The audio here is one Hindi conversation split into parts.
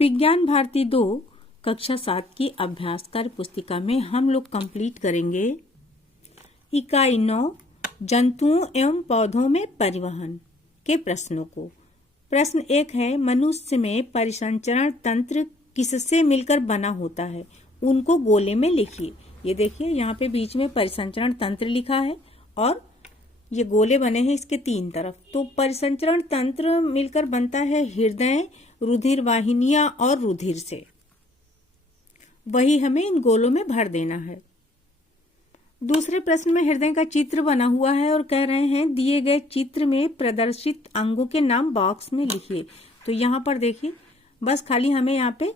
विज्ञान भारती 2 कक्षा 7 की अभ्यास कार्य पुस्तिका में हम लोग कंप्लीट करेंगे इकाई 9 जंतुओं एवं पौधों में परिवहन के प्रश्नों को। प्रश्न 1 है, मनुष्य में परिसंचरण तंत्र किससे मिलकर बना होता है, उनको गोले में लिखिए। ये देखिए यहाँ पे बीच में परिसंचरण तंत्र लिखा है और ये गोले बने हैं इसके 3 तरफ। तो परिसंचरण तंत्र मिलकर बनता है हृदय, रुधिर वाहिनियां और रुधिर से। वही हमें इन गोलों में भर देना है। दूसरे प्रश्न में हृदय का चित्र बना हुआ है और कह रहे हैं दिए गए चित्र में प्रदर्शित अंगों के नाम बॉक्स में लिखिए। तो यहाँ पर देखिए बस खाली हमें यहाँ पे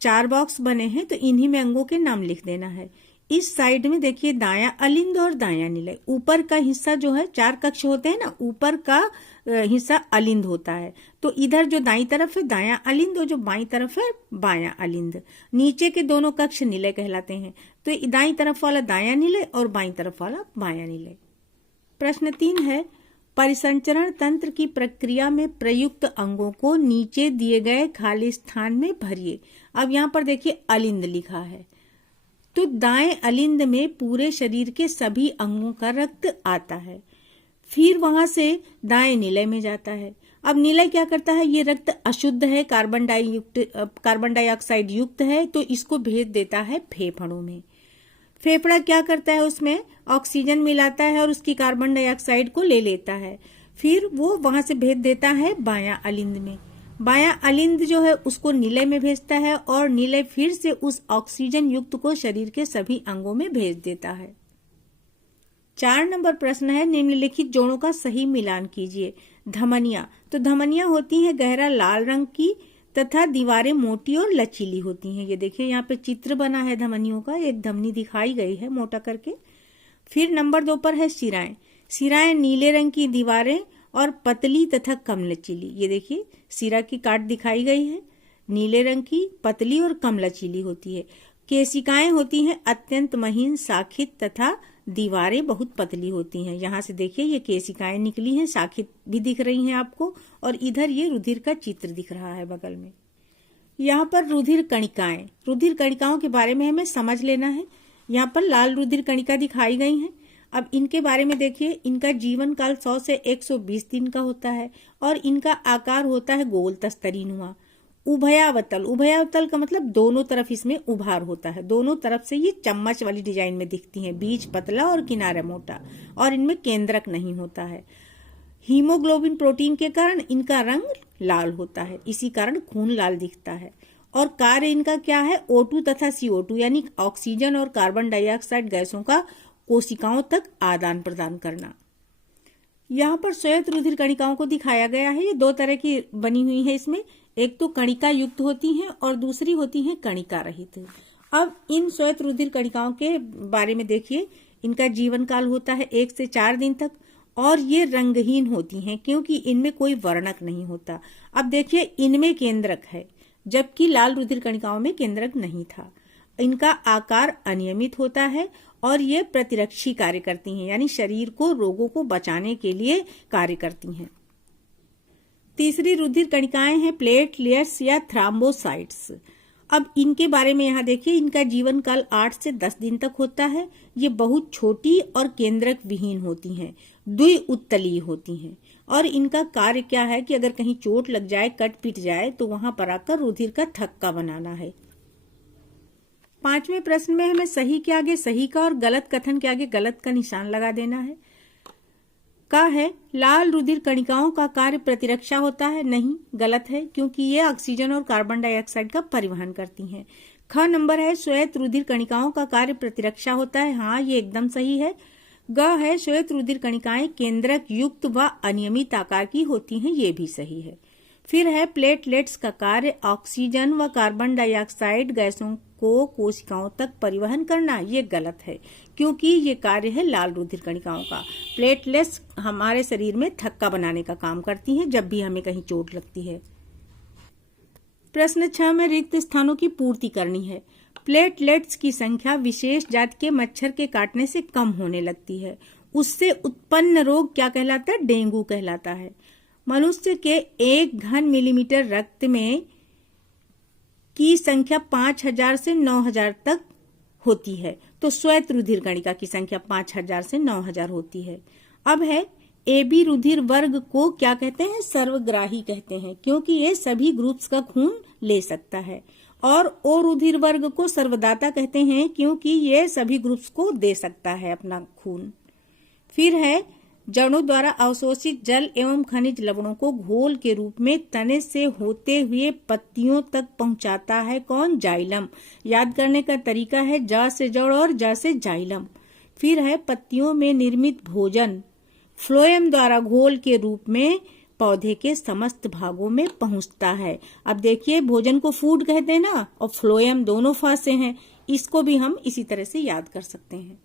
4 बॉक्स बने हैं, तो इन्हीं में अंगों के नाम लिख देना है। इस साइड में देखिए दायां अलिंद और दायां निलय। ऊपर का हिस्सा जो है 4 कक्ष होते हैं ना, ऊपर का हिस्सा अलिंद होता है। तो इधर जो दाईं तरफ है दायां अलिंद और जो बाईं तरफ है बायां अलिंद। नीचे के दोनों कक्ष निलय कहलाते हैं। तो दाईं तरफ वाला दायां निलय और बाईं तरफ वाला बायां निलय। प्रश्न 3 है, परिसंचरण तंत्र की प्रक्रिया में प्रयुक्त अंगों को नीचे दिए गए खाली स्थान में भरिए। अब यहाँ पर देखिए अलिंद लिखा है, तो दाएं अलिंद में पूरे शरीर के सभी अंगों का रक्त आता है, फिर वहां से दाएं निलय में जाता है। अब निलय क्या करता है, ये रक्त अशुद्ध है, कार्बन डाइऑक्साइड युक्त है, तो इसको भेज देता है फेफड़ों में। फेफड़ा क्या करता है, उसमें ऑक्सीजन मिलाता है और उसकी कार्बन डाइऑक्साइड को ले लेता है, फिर वो वहां से भेज देता है बायां अलिंद में। बायां अलिंद जो है उसको निलय में भेजता है और निलय फिर से उस ऑक्सीजन युक्त को शरीर के सभी अंगों में भेज देता है। 4 नंबर प्रश्न है, निम्नलिखित जोड़ों का सही मिलान कीजिए। धमनियां, तो धमनियां होती हैं गहरा लाल रंग की तथा दीवारें मोटी और लचीली होती हैं। ये देखिए यहाँ पे चित्र बना है धमनियों का, एक धमनी दिखाई गई है मोटा करके। फिर नंबर 2 पर है शिराएं। शिराएं नीले रंग की दीवारें और पतली तथा कम लचीली। ये देखिए शिरा की काट दिखाई गई है, नीले रंग की, पतली और कम लचीली होती है। केशिकाएं होती हैं अत्यंत महीन शाखित तथा दीवारें बहुत पतली होती हैं। यहाँ से देखिए ये केशिकाएं निकली हैं, शाखित भी दिख रही हैं आपको, और इधर ये रुधिर का चित्र दिख रहा है बगल में। यहाँ पर रुधिर कणिकाएं, रुधिर कणिकाओं के बारे में हमें समझ लेना है। यहाँ पर लाल रुधिर कणिका दिखाई गई हैं। अब इनके बारे में देखिए, इनका जीवन काल 100 से 120 दिन का होता है और इनका आकार होता है गोल तस्तरीनुमा। उभयावतल, उभयावतल का मतलब दोनों तरफ इसमें उभार होता है, दोनों तरफ से ये चम्मच वाली डिजाइन में दिखती हैं, बीच पतला और किनारा मोटा, और इनमें केंद्रक नहीं होता है। हीमोग्लोबिन प्रोटीन के कारण इनका रंग लाल होता है, इसी कारण खून लाल दिखता है। और कार्य इनका क्या है, O2 तथा CO2 यानी ऑक्सीजन और कार्बन डाइऑक्साइड गैसों का कोशिकाओं तक आदान प्रदान करना। यहाँ पर श्वेत रुधिर कणिकाओं को दिखाया गया है। ये 2 तरह की बनी हुई है इसमें, एक तो कणिका युक्त होती हैं और दूसरी होती हैं कणिका रहित। अब इन श्वेत रुधिर कणिकाओं के बारे में देखिए, इनका जीवन काल होता है 1 से 4 दिन तक और ये रंगहीन होती हैं क्योंकि इनमें कोई वर्णक नहीं होता। अब देखिए इनमें केंद्रक है जबकि लाल रुधिर कणिकाओं में केंद्रक नहीं था। इनका आकार अनियमित होता है और ये प्रतिरक्षी कार्य करती हैं, यानी शरीर को रोगों को बचाने के लिए कार्य करती हैं। तीसरी रुधिर कणिकाएं हैं प्लेटलेट्स या थ्रोम्बोसाइट्स। अब इनके बारे में यहाँ देखिए, इनका जीवन काल 8 से 10 दिन तक होता है। ये बहुत छोटी और केंद्रक विहीन होती हैं, द्विउत्तलीय होती हैं, और इनका कार्य क्या है कि अगर कहीं चोट लग जाए, कट पिट जाए, तो वहां पर आकर रुधिर का थक्का बनाना है। 5वें प्रश्न में हमें सही के आगे सही का और गलत कथन के आगे गलत का निशान लगा देना है। का है, लाल रुधिर कणिकाओं का कार्य प्रतिरक्षा होता है, नहीं, गलत है, क्योंकि ये ऑक्सीजन और कार्बन डाइऑक्साइड का परिवहन करती हैं। ख नंबर है, श्वेत रुधिर कणिकाओं का कार्य प्रतिरक्षा होता है, हाँ ये एकदम सही है। ग है, श्वेत रुधिर कणिकाएं केंद्रक युक्त व अनियमित आकार की होती हैं, ये भी सही है। फिर है, प्लेटलेट्स का कार्य ऑक्सीजन व कार्बन डाइऑक्साइड गैसों को कोशिकाओं तक परिवहन करना, ये गलत है क्योंकि ये कार्य है लाल रुधिर कणिकाओं का। प्लेटलेट्स हमारे शरीर में थक्का बनाने का काम करती हैं जब भी हमें कहीं चोट लगती है। प्रश्न 6 में रिक्त स्थानों की पूर्ति करनी है। प्लेटलेट्स की संख्या विशेष जाति के मच्छर के काटने से कम होने लगती है, उससे उत्पन्न रोग क्या कहलाता है, डेंगू कहलाता है। मनुष्य के 1 घन मिलीमीटर रक्त में की संख्या 5000 से 9000 तक होती है। तो श्वेत रुधिर गणिका की संख्या 5000 से 9000 होती है। अब है AB रुधिर वर्ग को क्या कहते हैं? सर्वग्राही कहते हैं, क्योंकि ये सभी ग्रुप्स का खून ले सकता है। और O रुधिर वर्ग को सर्वदाता कहते हैं, क्योंकि ये सभी ग्रुप्स को दे सकता है अपना खून। फिर है जड़ों द्वारा अवशोषित जल एवं खनिज लवणों को घोल के रूप में तने से होते हुए पत्तियों तक पहुंचाता है कौन? जाइलम। याद करने का तरीका है ज से जड़ और ज से जाइलम। फिर है पत्तियों में निर्मित भोजन फ्लोएम द्वारा घोल के रूप में पौधे के समस्त भागों में पहुंचता है। अब देखिए, भोजन को फूड कहते हैं ना, और फ्लोएम दोनों फा से हैं। इसको भी हम इसी तरह से याद कर सकते हैं।